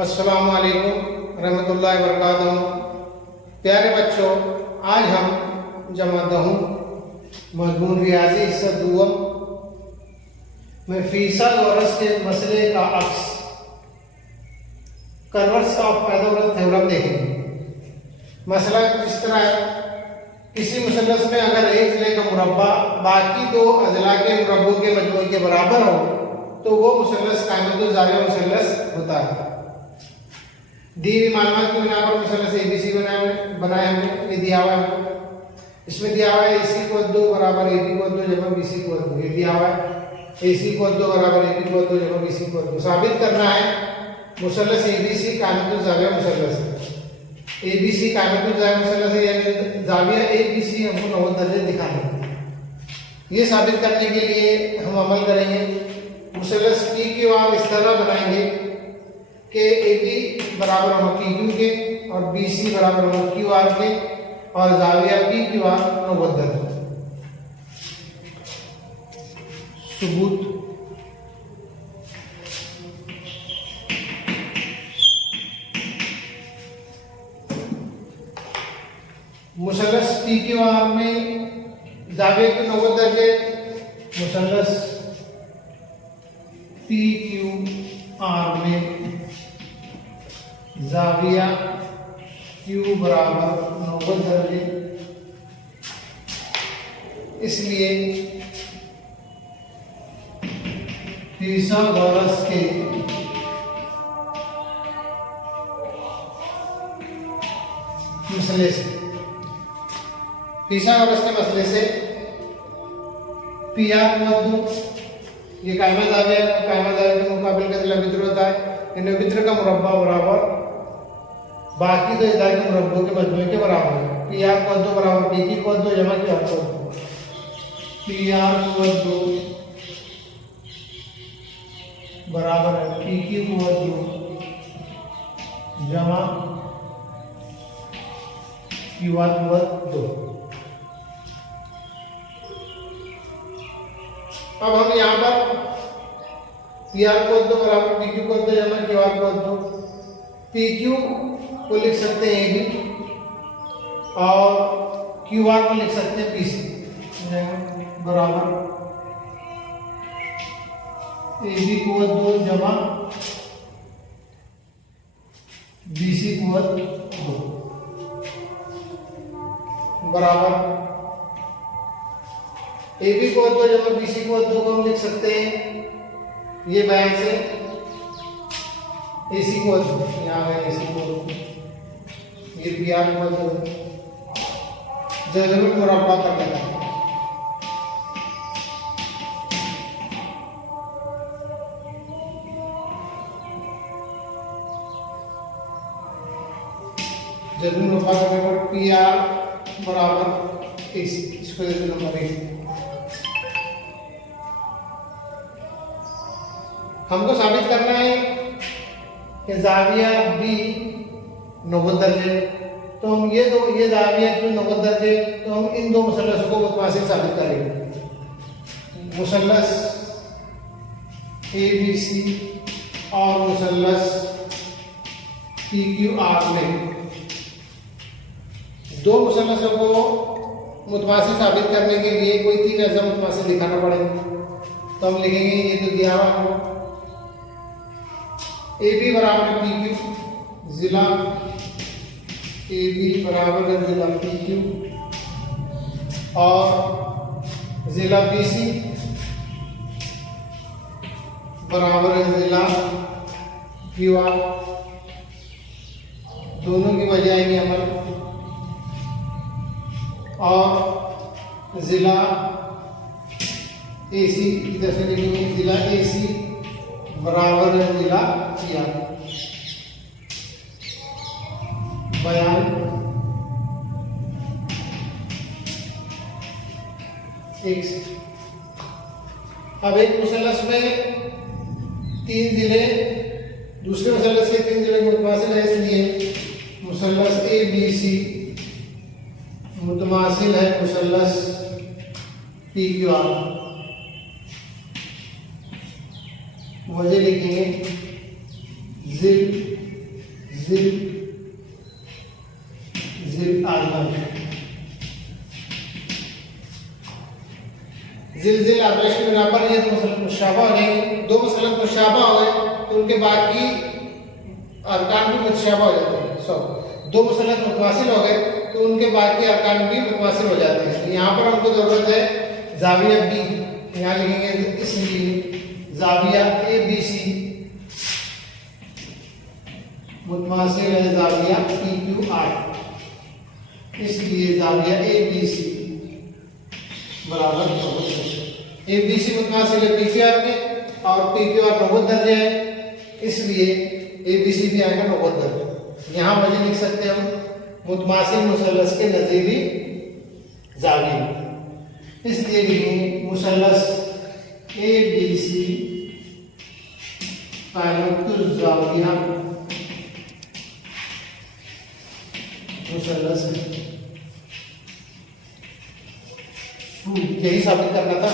अस्सलामु अलैकुम रहमतुल्लाहि व बरकातहू। प्यारे बच्चों, आज हम जमा दहूं मजमून रियाजी हिस्सा दुआम में फीसा गौरस के मसले का अक्स कन्वर्स ऑफ पाइथागोरस थ्योरम देखेंगे। मसला किस तरह है, किसी मुसल्लस में अगर एक जिले का मुरब्बा बाकी दो अजला के मुरब्बों के मजमू के बराबर हो तो वो मुसल्लस कायमतुल ज़ाविया मुसल्लस होता है। दी हुई मालूमात की बिना पर मुसल्लस ABC बनाए हमने, ये दिया हुआ है। इसमें दिया हुआ है AC को 2 बराबर AB को 2 जमा BC को 2, ये दिया हुआ है। AC को 2 बराबर AB को 2 जमा BC को 2 साबित करना है मुसल्लस ABC कायमतुल ज़ाविया मुसल्लस है। ABC कायमतुल ज़ाविया मुसल्लस है, यानी ज़ाविया ABC हमको 90 दर्जे दिखाना है। ये साबित करने के लिए हम अमल करेंगे। मुसल्लस PQR इस तरह बनाएंगे कि AB बराबर होगा PQ के और BC बराबर होगा QR के और ज़ाविया PQR 90 दर्जे। सबूत मुसल्लस PQR में ज़ाविया के 90 दर्जे, मुसल्लस PQR में ज़ाविया Q बराबर 90 दर्जे। इसलिए फिथागोरस के मसले से फिथागोरस के मसले से PR को ये कायमा ज़ाविया के मुकाबले का वित्र होता है। इन वित्र का मुरब्बा बराबर बाकी दो इदारे के मुरब्बों के मजमूए के बराबर है। PR को 2 बराबर PQ को 2 जमा QR को 2, PR को 2 बराबर है PQ को 2 जमा QR को 2। अब हम यहाँ पर PR को 2 बराबर PQ को 2 जमा QR को 2, PQ को लिख सकते हैं AB और QR को लिख सकते हैं BC बराबर AB को 2 जमा BC को 2 बराबर AB को 2 जमा BC को 2 को हम लिख सकते हैं ये बयान से AC को 2, यहाँ गए AC को 2, ये PR को 2, जरूर मुरब्बा कर लेना। जरूर मुरब्बा करने पर PR बराबर AC, इसको देते नंबर 1। हमको साबित करना है कि ज़ाविया B 90 दर्जे, तो हम ये ज़ाविया Q 90 दर्जे, तो हम इन दो मुसल्लसों को मुतमासिल साबित करेंगे। मुसल्लस ABC और मुसल्लस PQR में दो मुसल्लसों को मुतमासिल साबित करने के लिए कोई 3 ऐसा मुतमासिल दिखाना पड़ेगा। तो हम लिखेंगे, ये तो दिया हुआ है AB बराबर PQ, जिला AB बराबर है जिला PQ और जिला BC बराबर है जिला QR। दोनों की वजह आएंगे अमल और जिला AC इधर से लिखेंगे, जिला AC बराबर है जिला PR। बयान X। अब एक मुसल्लस में 3 जिले दूसरे मुसल्लस के 3 जिले मुतमासिल है, इसलिए मुसल्लस ABC मुतमासिल है मुसल्लस PQR। वजह लिखेंगे जिल जिल आजम जिल आदेश के बिना पर ये दो मसलत मुशाबा हो गए, दो मसलत मुशाबा हो गए तो उनके बाकी अरकान भी मुतशाबा हो जाते हैं। दो मसलत मुतवासिल हो गए तो उनके बाकी अरकान भी मुतवासिल हो जाते हैं। तो यहाँ पर हमको जरूरत है जाविया बी, यहाँ लिखेंगे इसलिए जाविया ए बी सी मुतवासिल है जाविया पी क्यू आर, इसलिए जाविया ए बी सी बराबर ए बी सी मुतवासिल है पी क्यू आर के और पी क्यू आर 90 दर्जे है, इसलिए ए बी सी भी आएगा 90 दर्जे। यहाँ वजह लिख सकते हो मुतमासिल मुसल्लस के नजीरी जाविया, इसलिए लिखेंगे मुसल्लस ए बी सी कायमतुल जाविया मुसल्लस है। यही साबित करना था।